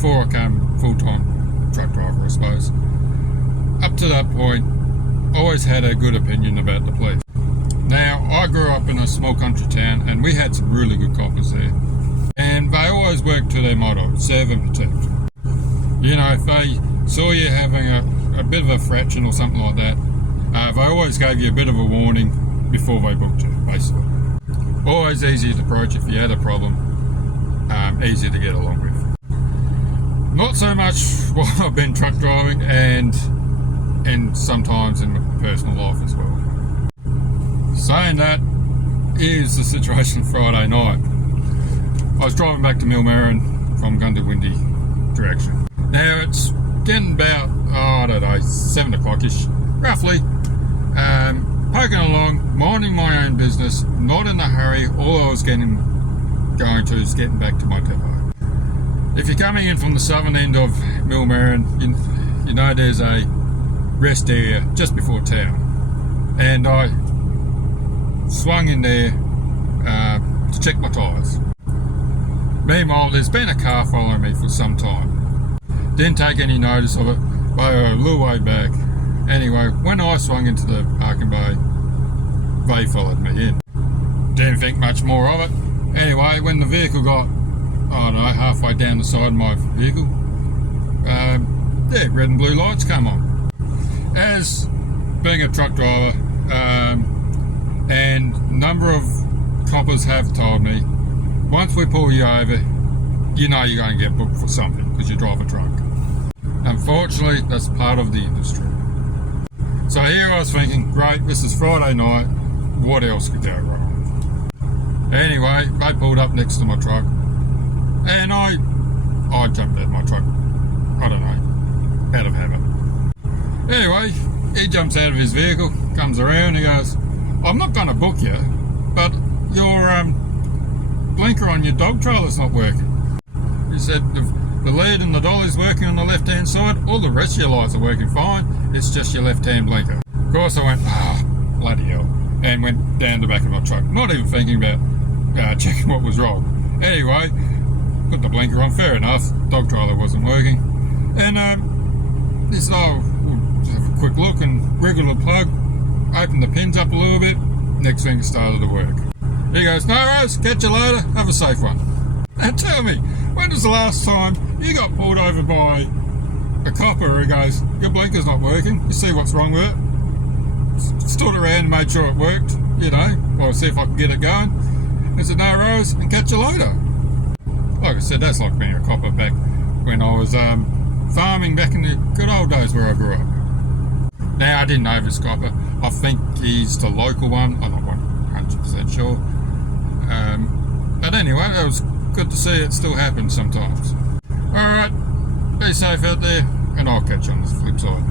before I became full-time truck driver, I suppose. Up to that point, I always had a good opinion about the police. Now, I grew up in a small country town and we had some really good coppers there. And they always worked to their motto, serve and protect. You know, if they saw you having a bit of a fraction or something like that, they always gave you a bit of a warning before they booked you, basically. Always easy to approach if you had a problem, easy to get along with. Not so much while I've been truck driving and sometimes in my personal life as well. Saying that, here's the situation Friday night. I was driving back to Millmerran from Goondiwindi direction. Now it's getting about, I don't know, 7 o'clock-ish, roughly. Poking along, minding my own business, not in a hurry. All I was going to is getting back to my depot. If you're coming in from the southern end of Millmerran, you know there's a rest area just before town. And I swung in there to check my tyres. Meanwhile, there's been a car following me for some time. Didn't take any notice of it, but a little way back. Anyway, when I swung into the parking bay, they followed me in. Didn't think much more of it. Anyway, when the vehicle got, I don't know, halfway down the side of my vehicle, red and blue lights come on. As being a truck driver, and a number of coppers have told me, once we pull you over, you know you're going to get booked for something because you drive a truck. Unfortunately, that's part of the industry. So here I was thinking, great, this is Friday night, what else could go wrong? Anyway, they pulled up next to my truck, and I jumped out of my truck, I don't know, out of habit. Anyway, he jumps out of his vehicle, comes around, he goes, I'm not going to book you, but your blinker on your dog trailer's not working. He said the lead and the dolly's working on the left-hand side, all the rest of your lights are working fine, it's just your left-hand blinker. Of course I went, bloody hell, and went down the back of my truck, not even thinking about checking what was wrong. Anyway, put the blinker on, fair enough, dog trailer wasn't working, and he said, we'll have a quick look and wriggle the plug, open the pins up a little bit, next thing it started to work. He goes, no worries, catch you later, have a safe one. And tell me, when was the last time you got pulled over by a copper who goes, your blinker's not working, you see what's wrong with it? Stood around and made sure it worked, you know, or see if I can get it going. He said, no worries, and catch you later. Like I said, that's like being a copper back when I was farming back in the good old days where I grew up. Now, I didn't know this copper. I think he's the local one. I'm not 100% sure. But anyway, it was good to see it still happens sometimes. Alright, be safe out there, and I'll catch you on the flip side.